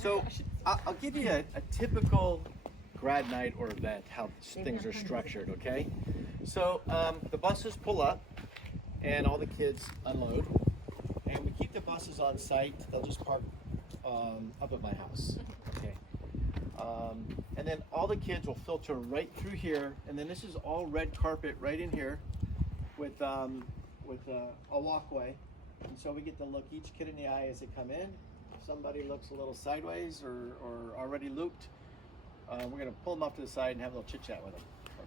So I'll give you a typical grad night or event, how things are structured, okay? So the buses pull up and all the kids unload, and we keep the buses on site. They'll just park up at my house, okay? And then all the kids will filter right through here, and then this is all red carpet right in here with a walkway. And so we get to look each kid in the eye as they come in. If somebody looks a little sideways or already looped, we're gonna pull them off to the side and have a little chit chat with them,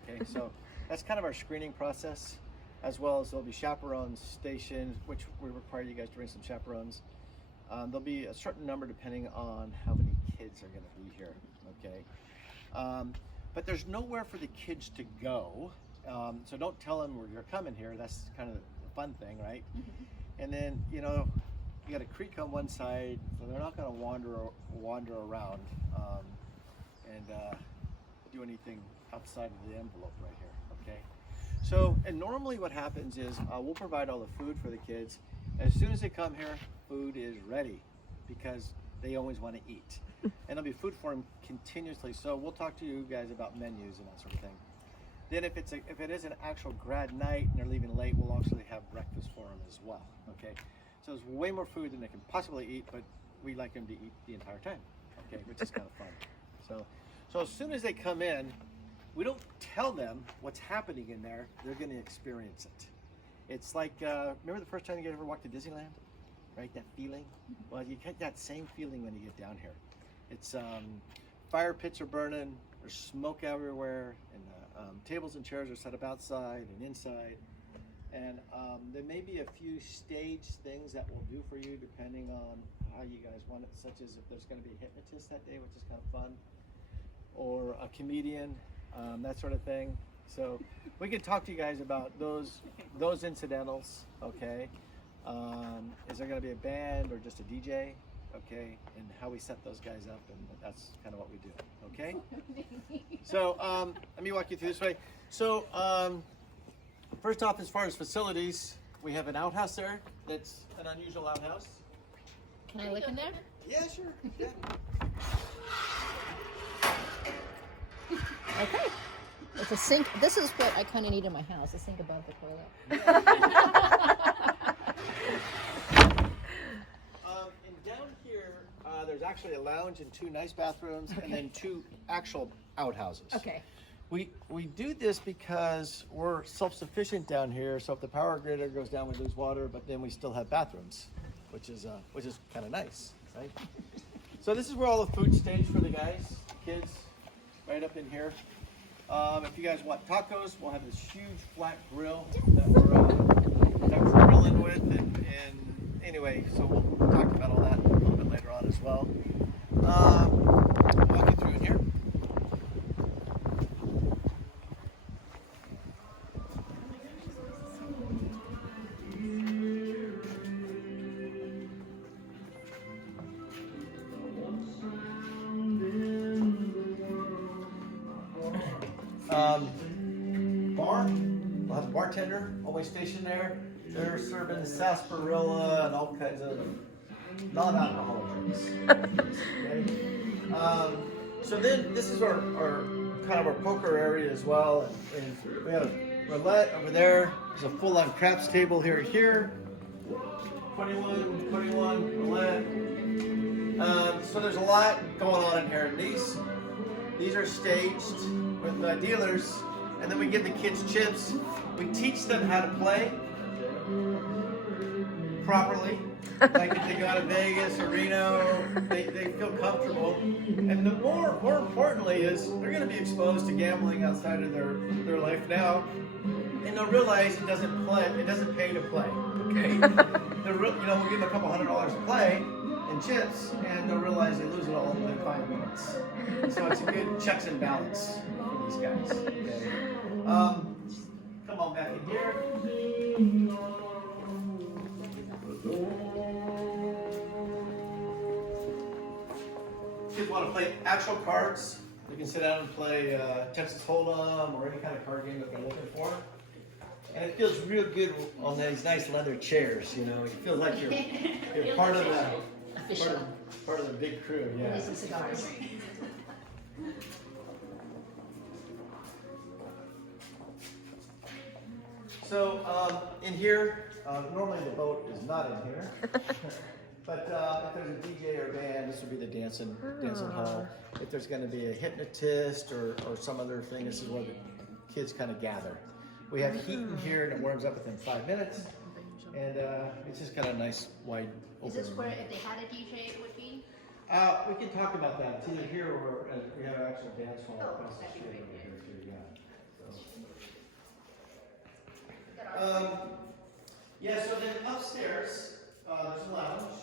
okay? So that's kind of our screening process, as well as there'll be chaperones stationed, which we require you guys to bring some chaperones. There'll be a certain number depending on how many kids are gonna be here, okay? But there's nowhere for the kids to go, so don't tell them you're coming here. That's kind of the fun thing, right? And then, you know, you got a creek on one side, so they're not gonna wander around and do anything outside of the envelope right here, okay? So, and normally what happens is we'll provide all the food for the kids. As soon as they come here, food is ready because they always want to eat. And there'll be food for them continuously. So we'll talk to you guys about menus and that sort of thing. Then if it is an actual grad night and they're leaving late, we'll actually have breakfast for them as well, okay? So there's way more food than they can possibly eat, but we like them to eat the entire time, okay, which is kind of fun. So as soon as they come in, we don't tell them what's happening in there. They're going to experience it. It's like, remember the first time you ever walked to Disneyland? Right, that feeling? Well, you get that same feeling when you get down here. It's fire pits are burning, there's smoke everywhere, and tables and chairs are set up outside and inside. And there may be a few staged things that we'll do for you depending on how you guys want it, such as if there's going to be a hypnotist that day, which is kind of fun, or a comedian, that sort of thing. So we can talk to you guys about those incidentals, okay? Is there going to be a band or just a DJ, okay? And how we set those guys up, and that's kind of what we do, okay? So let me walk you through this way. So first off, as far as facilities, we have an outhouse there. That's an unusual outhouse. Can I look in there? Yeah, sure. Yeah. Okay. It's a sink. This is what I kind of need in my house, a sink above the toilet. And down here, there's actually a lounge and two nice bathrooms, and then two actual outhouses. Okay. We do this because we're self-sufficient down here, so if the power grid ever goes down, we lose water, but then we still have bathrooms, which is kind of nice, right? So this is where all the food's staged for the guys, kids, right up in here. If you guys want tacos, we'll have this huge flat grill that we're grilling with, and anyway, so we'll talk about all that a little bit later on as well. Walk you through in here. Bar, we'll have a bartender always stationed there. They're serving sarsaparilla and all kinds of non-alcoholic drinks. Okay? So then this is our kind of our poker area as well. And we have roulette over there. There's a full-on craps table here. 21 roulette. So there's a lot going on in here. These are staged with dealers, and then we give the kids chips. We teach them how to play properly. Like if they go to Vegas or Reno, they feel comfortable. And the more importantly is they're going to be exposed to gambling outside of their life now, and they'll realize it doesn't pay to play. Okay, we'll give them a couple $100 to play in chips, and they'll realize they lose it all in like 5 minutes. So it's a good checks and balance for these guys. Okay. Come on back in here. Kids want to play actual cards. You can sit down and play Texas Hold'em or any kind of card game that they're looking for. And it feels real good on these nice leather chairs. You know, it feels like you're part of Fishing. Part of the big crew, yeah. Some cigars. So in here, normally the boat is not in here, but if there's a DJ or band, this would be the dancing hall. If there's going to be a hypnotist or some other thing, this is where the kids kind of gather. We have heat in here and it warms up within 5 minutes, and it's just got a nice wide open. Is this where if they had a DJ it would be? We can talk about that. It's either here or we have an actual dance hall across the street over here too. Yeah. So then upstairs, there's a lounge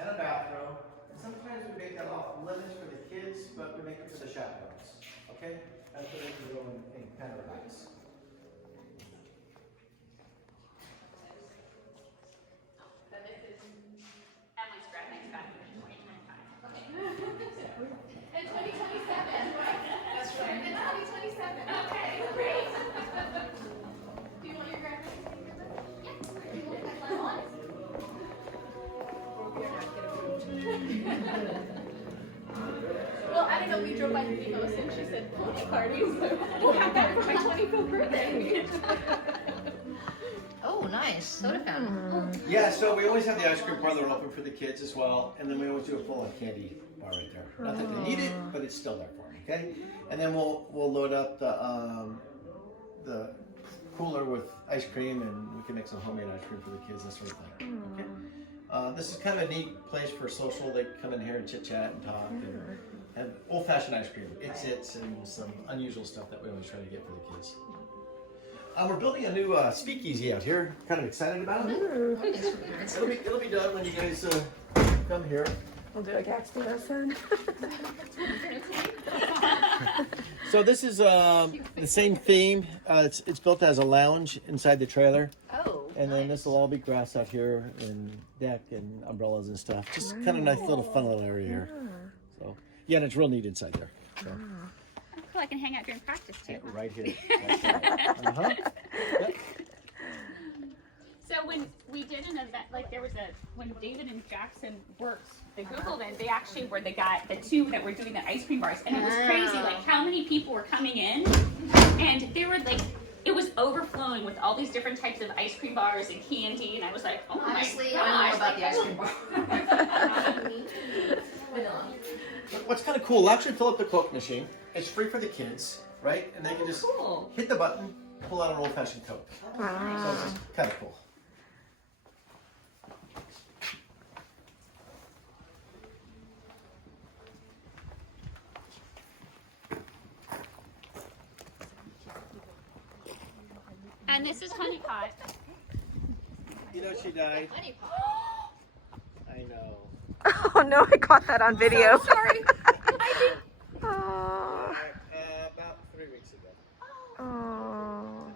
and a bathroom. And sometimes we make that off limits for the kids, but we make it for the chaperones. Okay? That's where they can go and kind of relax. So this is Emily's graphics graduation 2025. Okay. And 2027, right? That's right. And 2027. Okay, great. Do you want your graphics? Yeah. Do you want that live on? Well, I don't know, we drove by the demos and she said pony parties, so we'll have that for my 25th birthday. Oh, nice. Soda fountain. Yeah, so we always have the ice cream parlor open for the kids as well, and then we always do a full of candy bar right there. Not that they need it, but it's still there for them, okay? And then we'll load up the cooler with ice cream, and we can make some homemade ice cream for the kids, that sort of thing. Okay? This is kind of a neat place for social. They come in here and chit chat and talk and have old-fashioned ice cream. It's and some unusual stuff that we always try to get for the kids. We're building a new speakeasy out here. Kind of excited about it. It'll be done when you guys come here. We'll do a Gatsby lesson. So this is the same theme. It's built as a lounge inside the trailer. Oh. And then this will all be grass out here and deck and umbrellas and stuff. Just kind of nice little fun little area here. So yeah, and it's real neat inside there. So. Cool, I can hang out during practice too. Yeah, right here. That's right. Yep. So when we did an event, like there was when David and Jackson worked the Google event, they actually were the two that were doing the ice cream bars. And it was crazy, like how many people were coming in, and they were like, it was overflowing with all these different types of ice cream bars and candy, and I was like, oh Honestly, my I gosh. don't know about the ice cream bar. What's kind of cool, actually fill up the Coke machine. It's free for the kids, right? And they can just Cool. hit the button, pull out an old-fashioned Coke. So it's just kind of cool. And this is Honeypot. You know she died. I know. Oh no, I caught that on video. Sorry. Oh. About 3 weeks ago. Oh. I know.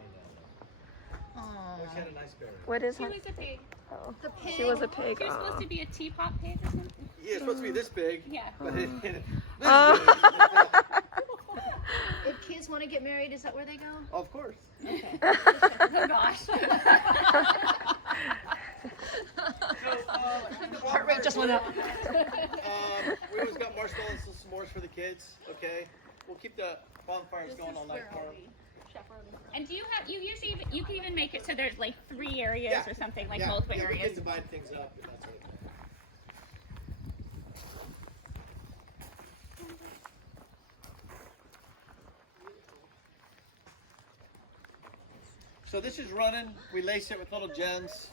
Oh, she had a nice berry. What is She her? was a pig. Oh. The pig. She was a pig. She was supposed to be a teapot pig or something. Yeah, it's supposed to be this big. Yeah. But this big. If kids want to get married, is that where they go? Of course. Okay. Oh gosh. Heart rate just went up. We always got marshmallows and s'mores for the kids. Okay, we'll keep the bonfires going all night for them. And do you can even make it so there's like 3 areas or something, like multiple We areas. can divide things up. If that's right. So this is running. We lace it with little gems.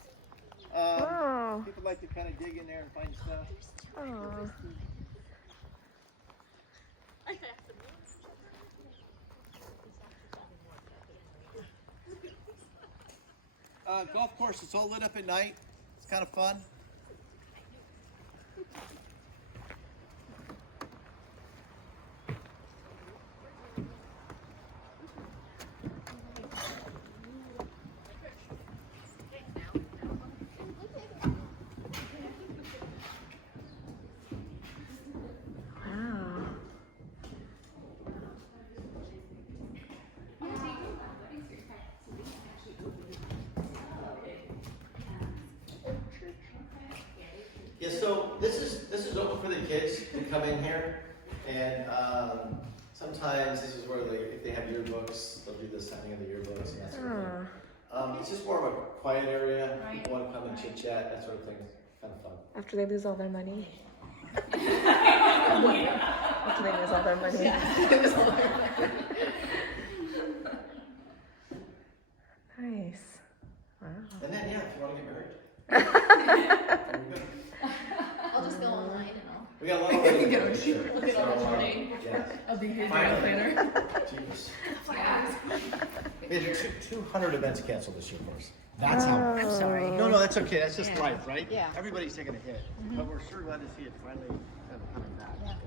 Oh. People like to kind of dig in there and find stuff. Oh. Golf course, it's all lit up at night. It's kind of fun. Wow. Yeah, so this is open for the kids to come in here, and sometimes this is where if they have yearbooks, they'll do the signing of the yearbooks and that sort of thing. It's just more of a quiet area. People want to come and chit chat, that sort of thing. Kind of fun. After they lose all their money. After they lose all their money. Nice. Wow. And then yeah, if you want to get married, there we go. I'll just go online and I'll. We got a lot of wedding Look at plans, sure. look at all the So, money. yes. I'll be here Finally. planner. Jeez. Yeah. We had 200 events canceled this year for us. That's how. I'm sorry. No, that's okay. That's just Yeah. life, right? Yeah. Everybody's taking a hit, but we're sure glad to see it finally kind of coming back.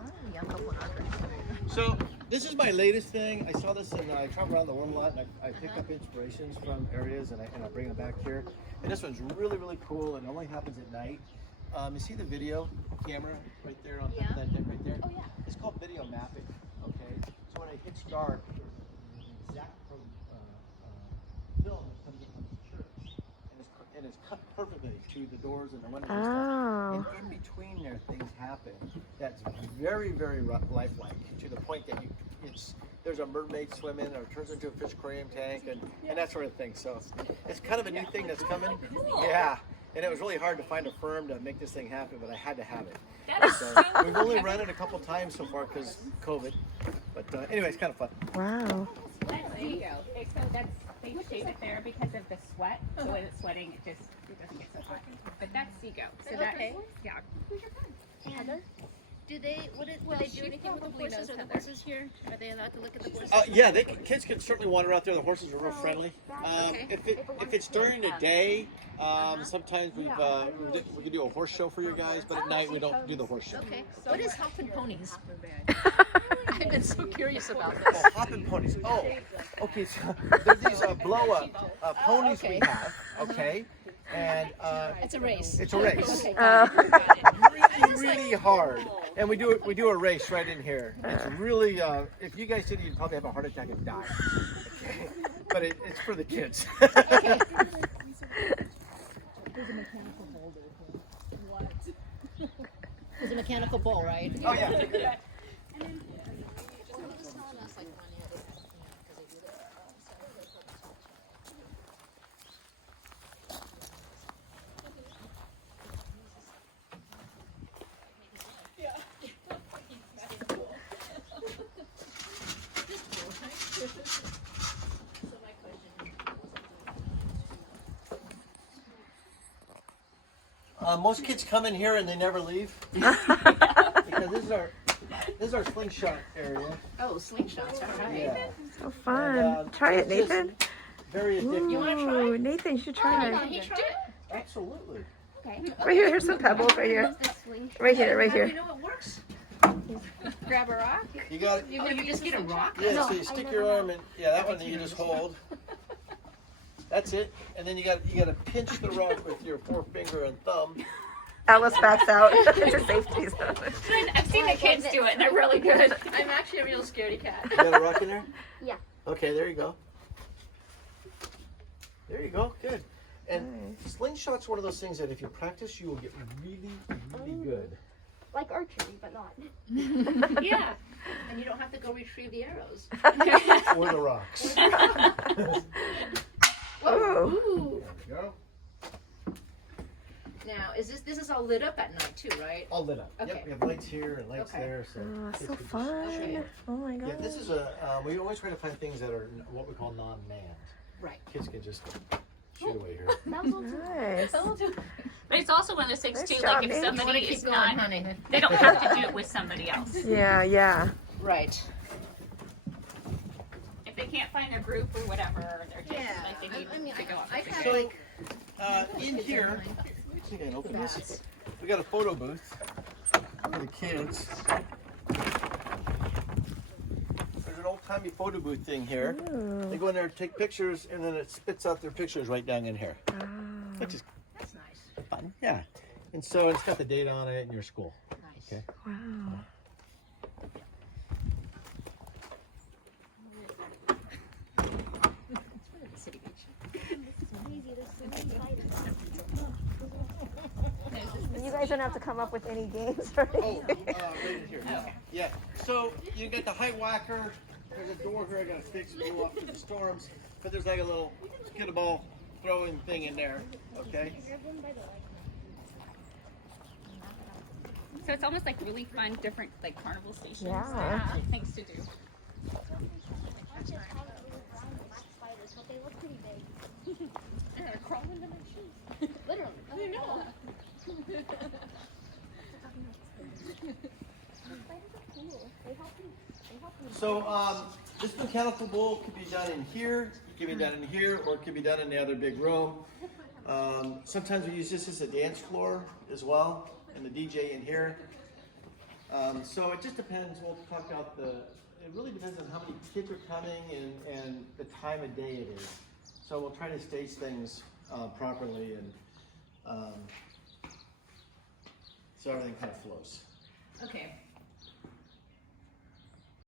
Oh, young couple in our grade. So this is my latest thing. I saw this and I travel around the one lot and I pick up inspirations from areas and I bring them back here. And this one's really, really cool and it only happens at night. You see the video camera right there on top of that deck right there? Oh, yeah. It's called video mapping, okay? So when it gets dark, there's an exact film that comes up from the church. And it's cut perfectly to the doors and the windows and Oh. stuff. And in between there, things happen. That's very, very lifelike to the point that there's a mermaid swimming or it turns into a fish aquarium tank and that sort of thing. So it's kind of a new thing that's coming. Yeah. And it was really hard to find a firm to make this thing happen, but I had to have it. That is So so we've only run it a couple times so far because COVID. But anyway, it's kind of fun. Wow. That's Zigo. So that's they shave it there because of the sweat. So when it's sweating, it doesn't get so hot. But that's Zigo. So that yeah. Heather? Do they do anything with the horses? Are the horses here? Are they allowed to look at the horses? Yeah, kids can certainly wander out there. The horses are real friendly. Okay. If it's during the day, sometimes we can do a horse show for you guys, but at night we don't do the horse show. Okay. What is hopping ponies? I've been so curious about Oh, this. hopping ponies. Oh, okay. So there's these blow-up ponies we have. Okay, and It's a race. it's a race. Okay, got it. Got it. Really do and we do a race right in here. It's really if you guys did it, you'd probably have a heart attack and die. Okay? But it's for the kids. Okay. There's a mechanical bull, right? Oh yeah. Most kids come in here and they never leave because this is our slingshot area. Oh, slingshots. All right. Yeah, So fun. And, Try it, it's just Nathan. very addictive. You wanna try? Ooh, Nathan, you should try it. He tried it. Absolutely. Right here, here's some pebbles right here. Right here, right How do you here. know it works? Grab a rock? You got it. You just get a rock? Yeah, so you stick your arm in. Yeah, that one that you just hold. That's it. And then you got to pinch the rock with your forefinger and thumb. Alice backs out. It's a safety zone. I've seen the kids do it and they're really good. I'm actually a real scaredy cat. You got a rock in there? Yeah. Okay, there you go. There you go. Good. And slingshot's one of those things that if you practice, you will get really, really good. Like archery, but not. Yeah. And you don't have to go retrieve the arrows. Or the rocks. Oh. Ooh. There you go. Now, this is all lit up at night too, right? All lit up. Okay. Yep, we have lights here and lights Okay. there. So, Oh, kids so can just- fun. Oh my Yeah, god. this is we always try to find things that are what we call non-manned. Right. Kids can just shoot away here. Nice. But it's also one of those things Nice too, job, like if Nate. somebody Keep is going, not, honey. they don't have to do it with somebody else. Yeah, yeah. Right. If they can't find their group or whatever, or they're just Yeah. like they need I mean, to go off. I have So, like in here, I think I can open this. We got a photo booth for the kids. There's an old-timey photo booth thing here. They go in there, take pictures, and then it spits out their pictures right down in here, which is that's nice. fun. Yeah. And so it's got the date on it and your school. Nice. Okay. Wow. You guys don't have to come up with any games, right? Oh, right in here. Yeah. So you get the height whacker. There's a door here I gotta fix and go up for the storms. But there's like a little skittable throwing thing in there. Okay. So it's almost like really fun, different like carnival stations. Yeah. Things to do. But they look pretty big. They're crawling into my shoes. Literally. I know. So this mechanical bull could be done in here, it could be done in here, or it could be done in the other big room. Sometimes we use this as a dance floor as well, and the DJ in here. So it just depends. We'll talk about it really depends on how many kids are coming and the time of day it is. So we'll try to stage things properly and so everything kind of flows. Okay.